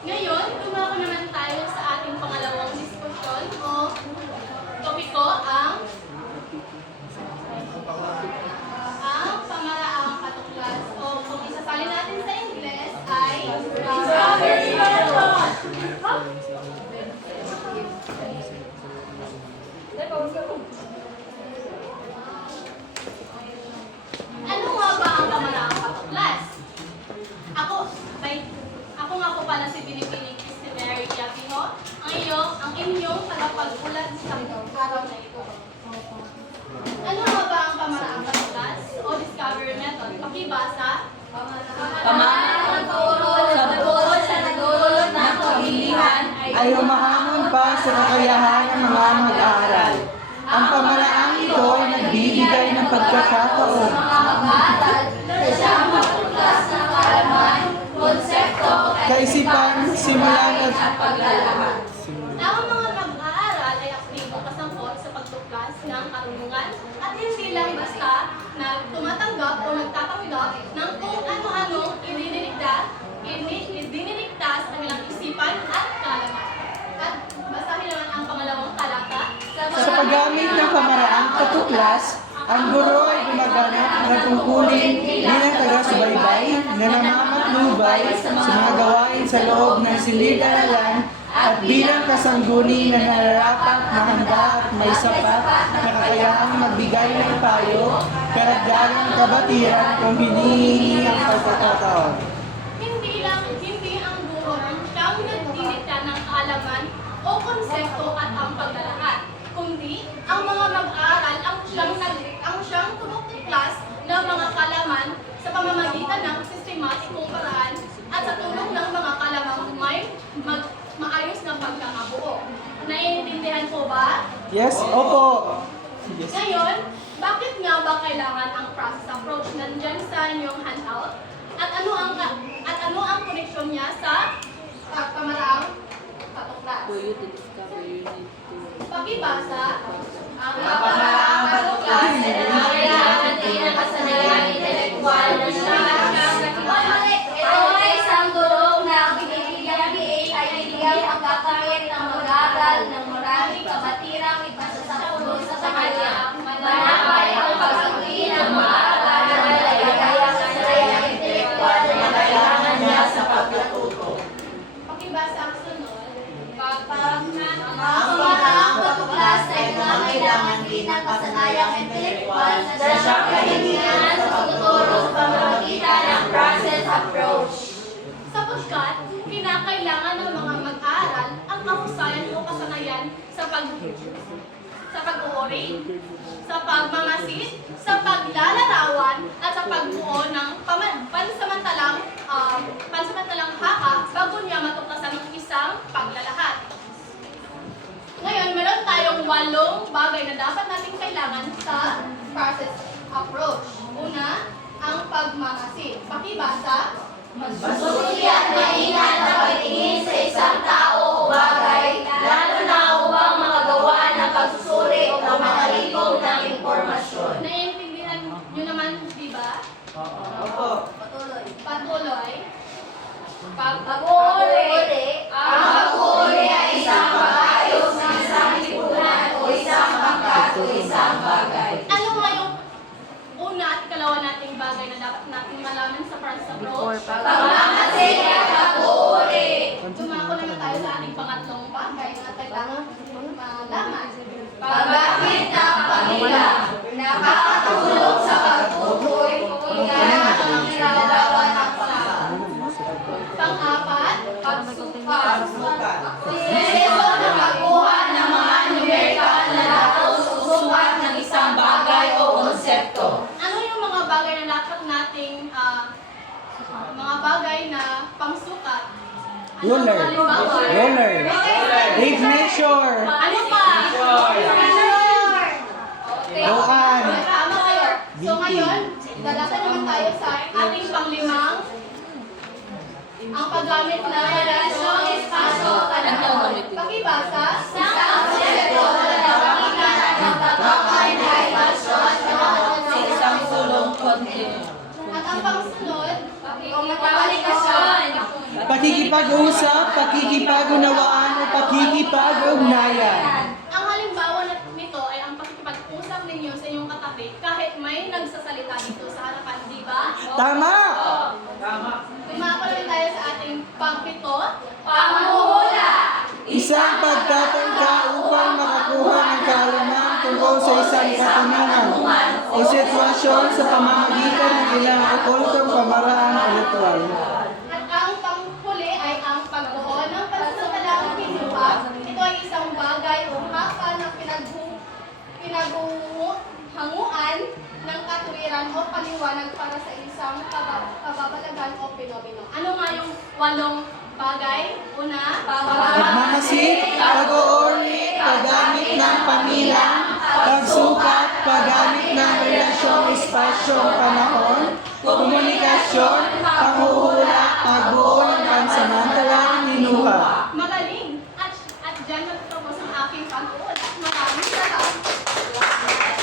Ngayon, dumako naman tayo sa ating pangalawang diskusyon o topiko ang pamaraang katuklas o kung isasalin natin sa Ingles ay discovery method. Ano nga ba ang pamaraang katuklas? Ako nga po pala si Binibining Christy Mary Yapiho, ang inyong tagapag-ulat sa araw na ito. Ano nga ba ang pamaraang katuklas o discovery method? Pakibasa. Pamaraang pagturo sa bukod sa nagdulot ng pagbilihan ay humahamon pa sa kakayahan ng mga mag-aaral. Ang pamaraang ito ay nagbibigay ng pagkakataon mag-aaral na siyang magtuklas ng kaalaman, konsepto, kaisipan, simulan at paglalahad. Ang mga mag-aaral ay aktibong kasangkot sa pagtuklas ng karunungan at hindi lang basta na tumatanggap o nagtatanggap ng kung ano-anong idinilikta sa kanilang isipan at kaalaman. At basahin naman ang pangalawang talata. Sa paggamit ng pamaraang katuklas, ang guro ay gumaganap ng tungkulin bilang taga-subaybay na namamatnubay sa mga gawain sa loob ng silid-aralan at bilang kasangguni na nararapat na handa at may sapat na kakayahang magbigay ng payo, karagdagang kabatiran kung hinihingi ang pagkakataon. Hindi ang guro ang siyang nagdilikta ng kaalaman o konsepto at ang paglalahad, kundi ang mga mag-aaral ang siyang tumutuklas ng mga kalaman sa pamamagitan ng sistematikong paraan at sa tulong ng mga kalamang maayos na pagkakabuo. Naiintindihan po ba? Yes, opo. Ngayon, bakit nga ba kailangan ang process approach? Nandyan sa inyong handout. At ano ang koneksyon niya sa pamaraang katuklas? Pakibasa. Ang pamaraang katuklas ay nangangailangan din ng kasanayang intelektual na Ito ay isang durong na binibigyan ni ay bibigyan ang kakayahan ng mag-aaral ng maraming kabatirang ipasasapulo sa kanya. Manapay ang pagsaguin ng mga aral na malayagay ang kasanayang intelektual na kailangan niya sa pagkatuto. Pakibasa ang sunod. Ang pamaraang katuklas ay nangangailangan din ng kasanayang intelektual na siyang kahilingan sa pagtuturo sa pamamagitan ng process approach. Sapagkat kinakailangan ng mga mag-aaral ang kahusayan o kasanayan sa pag-uuri, sa pagmamasid, sa paglalarawan, at sa pagbuo ng pansamantalang haka bago niya matuklasan ng isang paglalahad. Ngayon, meron tayong 8 bagay na dapat nating kailangan sa process approach. Una, ang pagmamasid. Pakibasa. Masusuli at maingat na pagtingin sa isang tao o bagay, lalo na upang makagawa ng pagsusuri o makalikom ng impormasyon. Naiintindihan nyo naman, di ba? Opo. Patuloy. Pag-uuli, ang pag-uuli ay isang pag-ayos ng isang lipunan o isang pangkat o isang bagay. Ano nga yung una at ikalawa nating bagay na dapat nating malaman sa process approach? Pagmamasid at pag-uuli. Dumako naman tayo sa ating pangatlong bagay na kailangan malaman. Paggamit ng pamilya, nakakatulong sa pagtukoy, ingatan ang nilalawan ng tao. Pang-apat, Pagsukat. Proseso na pagkuha ng mga numerikal na datos o sukat ng isang bagay o konsepto. ano yung mga bagay na dapat nating mga bagay na pangsukat? Ano Ruler. ang halimbawa? Ruler. Tape measure. Ano pa? Bukan. Tama kayo. So ngayon, dadasa naman tayo sa ating panglimang ang paggamit ng relasyon, espasyo, panahon. Pakibasa. Sa konsepto na napakinggan ng pagkakay na espasyo at panahon sa isang sulong konti. At ang pangsunod, Komunikasyon. Pakikipag pakikipag-usap, pakikipagunawaan o pakikipag-ugnayan. Ang halimbawa nito ay ang pakikipag-usap ninyo sa inyong katabi kahit may nagsasalita dito sa harapan, di ba? Tama! Tumakuloy tayo sa ating pangpito. Panghuhula. Isang pagtatangka upang makakuha ng kaalaman tungkol sa isang katanungan o sitwasyon sa pamamagitan ng ilang okultong pamaraan o ritual. At ang panghuli ay ang pagbuo ng pananampalatayang kinuha. Ito ay isang bagay o haka na pinaghanguan ng katuwiran o paliwanag para sa isang kababalagan o pinomeno. Ano nga yung 8 bagay? Una, Pagmamasid, pag-uuri, paggamit ng pamilang, pagsukat, paggamit ng relasyong espasyong panahon, komunikasyon, panghuhula, pagbuo ng pansamantalang hinuha. Magaling! At dyan nagtapos ang aking pag-uulat.